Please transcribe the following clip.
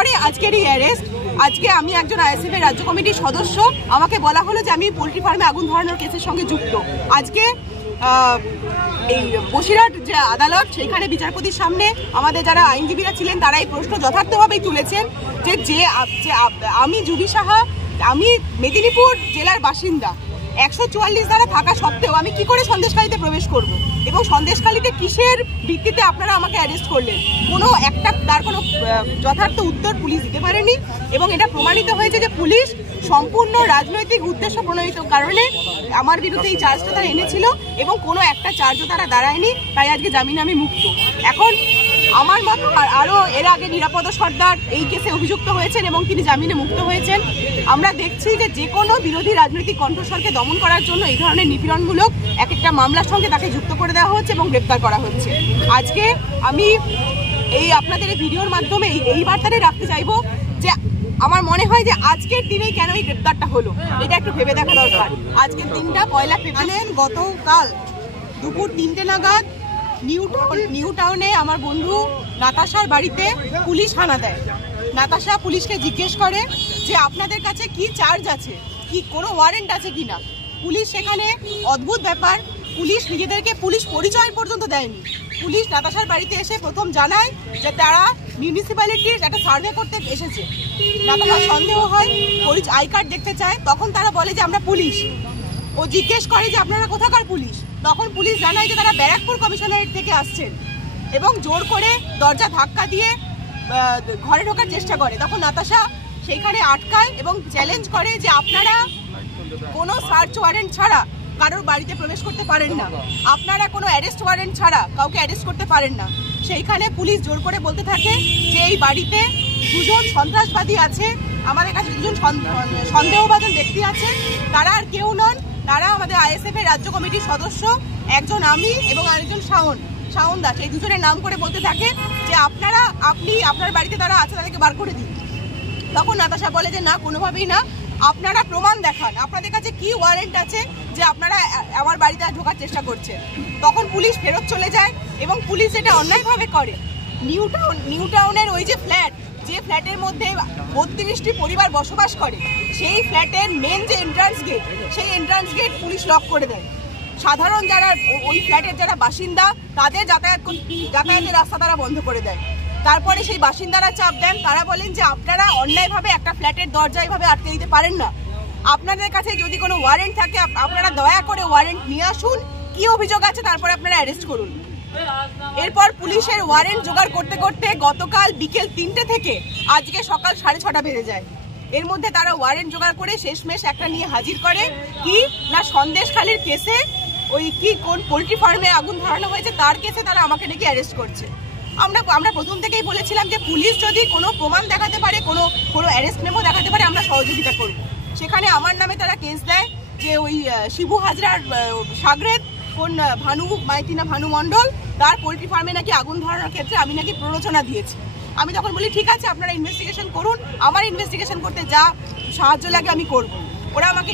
তারপরে আজকের এই অ্যারেস্ট। আজকে আমি একজন আইএসএফ এর রাজ্য কমিটির সদস্য, আমাকে বলা হলো যে আমি পোল্ট্রি ফার্মে আগুন ধরানোর কেসের সঙ্গে যুক্ত। আজকে এই বসিরহাট যে আদালত, সেইখানে বিচারপতির সামনে আমাদের যারা আইনজীবীরা ছিলেন তারা এই প্রশ্ন যথার্থভাবেই তুলেছেন যে আমি জুবি সাহা, আমি মেদিনীপুর জেলার বাসিন্দা, 144 ধারা থাকা সত্ত্বেও আমি কি করে সন্দেশখালীতে প্রবেশ করব, এবং সন্দেশখালীতে কিসের ভিত্তিতে আপনারা আমাকে অ্যারেস্ট করলেন? তার কোনো যথার্থ উত্তর পুলিশ দিতে পারেনি। এবং এটা প্রমাণিত হয়েছে যে পুলিশ সম্পূর্ণ রাজনৈতিক উদ্দেশ্য প্রণোদিত কারণে আমার বিরুদ্ধে এই চার্জটা তারা এনেছিল, এবং কোনো একটা চার্জও তারা দাঁড়ায়নি। তাই আজকে জামিনে আমি মুক্ত। এখন আমার মতো আরও এর আগে নিরাপদ সর্দার এই কেসে অভিযুক্ত হয়েছেন এবং তিনি জামিনে মুক্ত হয়েছেন। আমরা দেখছি যে কোনো বিরোধী রাজনৈতিক কণ্ঠস্বরকে দমন করার জন্য এই ধরনের নিপীড়নমূলক এক একটা মামলার সঙ্গে তাকে যুক্ত করে দেওয়া হচ্ছে এবং গ্রেপ্তার করা হচ্ছে। আজকে আমি আপনাদের এই ভিডিওর মাধ্যমে এই বার্তাটাই রাখতে চাইবো যে আমার মনে হয় যে আজকের দিনেই কেন এই গ্রেপ্তারটা হলো, এটা একটু ভেবে দেখা দরকার। আজকের দিনটা পয়লা ফেব্রুয়ারি, গতকাল দুপুর 3টে নাগাদ নিউ টাউনে আমার বন্ধু নাতাশার বাড়িতে পুলিশ হানা দেয়। নাতাশা পুলিশকে জিজ্ঞেস করে যে আপনাদের কাছে কি চার্জ আছে, কি কোনো ওয়ারেন্ট আছে কিনা। পুলিশ সেখানে অদ্ভুত ব্যাপার, পুলিশ নিজেদেরকে পুলিশ পরিচয় পর্যন্ত দেয়নি। পুলিশ নাতাশার বাড়িতে এসে প্রথম জানায় যে তারা মিউনিসিপ্যালিটির একটা সার্ভে করতে এসেছে। নাতাশার সন্দেহ হয়, আই কার্ড দেখতে চায়, তখন তারা বলে যে আমরা পুলিশ। ও জিজ্ঞেস করে যে আপনারা কোথাকার পুলিশ, তখন পুলিশ জানায় যে তারা ব্যারাকপুর কমিশনারেট থেকে আসছেন, এবং জোর করে দরজা ধাক্কা দিয়ে ঘরে ঢোকার চেষ্টা করে। তখন নাতাশা সেইখানে আটকায় এবং চ্যালেঞ্জ করে যে আপনারা কোনো সার্চ ওয়ারেন্ট ছাড়া কারোর বাড়িতে প্রবেশ করতে পারেন না, আপনারা কোনো অ্যারেস্ট ওয়ারেন্ট ছাড়া কাউকে অ্যারেস্ট করতে পারেন না। সেইখানে পুলিশ জোর করে বলতে থাকে যে এই বাড়িতে দুজন সন্ত্রাসবাদী আছে, আমাদের কাছে দুজন সন্দেহভাজন ব্যক্তি আছে, তারা আর কেউ নন, তারা আমাদের আইএসএফ এর রাজ্য কমিটির সদস্য, একজন আমি এবং আরেকজন শাওন দাস। এই দুজনের নাম করে বলতে থাকে যে আপনার বাড়িতে তারা আছে, তাদেরকে বার করে দিন। তখন নাতাশা বলে যে না, কোনোভাবেই না, আপনারা প্রমাণ দেখান, আপনাদের কাছে কি ওয়ারেন্ট আছে যে আপনারা আমার বাড়িতে ঢোকার চেষ্টা করছেন। তখন পুলিশ ফেরত চলে যায় এবং পুলিশ এটা অন্যায়ভাবে করে। নিউ টাউনের ওই যে ফ্ল্যাটের মধ্যে 32টি পরিবার বসবাস করে, সেই ফ্ল্যাটের মেন যে এন্ট্রান্স গেট, সেই এন্ট্রান্স গেট পুলিশ লক করে দেয়। সাধারণ যারা ওই ফ্ল্যাটের যারা বাসিন্দা, তাদের যাতায়াতের রাস্তা তারা বন্ধ করে দেয়। তারপরে সেই বাসিন্দারা চাপ দেন, তারা বলেন যে আপনারা অন্যায়ভাবে একটা ফ্ল্যাটের দরজা এইভাবে আটকে দিতে পারেন না, আপনাদের কাছে যদি কোনো ওয়ারেন্ট থাকে আপনারা দয়া করে ওয়ারেন্ট নিয়ে আসুন, কি অভিযোগ আছে তারপরে আপনারা অ্যারেস্ট করুন। এরপর পুলিশের ওয়ারেন্ট জোগাড় করতে করতে গতকাল বিকেল 3টে থেকে আজকে সকাল 6:30 বেজে যায়। এর মধ্যে তারা ওয়ারেন্ট জোগাড় করে শেষমেশ একটা নিয়ে হাজির করে, কি না সন্দেশখালীর কেসে, কোন পোল্ট্রি ফার্মে আগুন ধরানো হয়েছে তার কেসে তারা আমাকে নাকি অ্যারেস্ট করছে। আমরা প্রথম থেকেই বলেছিলাম যে পুলিশ যদি কোনো প্রমাণ দেখাতে পারে, কোনো অ্যারেস্ট মেমো দেখাতে পারে, আমরা সহযোগিতা করব। সেখানে আমার নামে তারা কেস দেয় যে ওই শিবু হাজরার সাগরেদ, কোন ভানু মাইতি না ভানু মণ্ডল, তার পোল্ট্রি ফার্মে নাকি আগুন ধরানোর ক্ষেত্রে আমি নাকি প্ররোচনা দিয়েছি। আমি তখন বলি ঠিক আছে, আপনারা ইনভেস্টিগেশন করুন, আমার ইনভেস্টিগেশন করতে যা সাহায্য লাগে আমি করব। ওরা আমাকে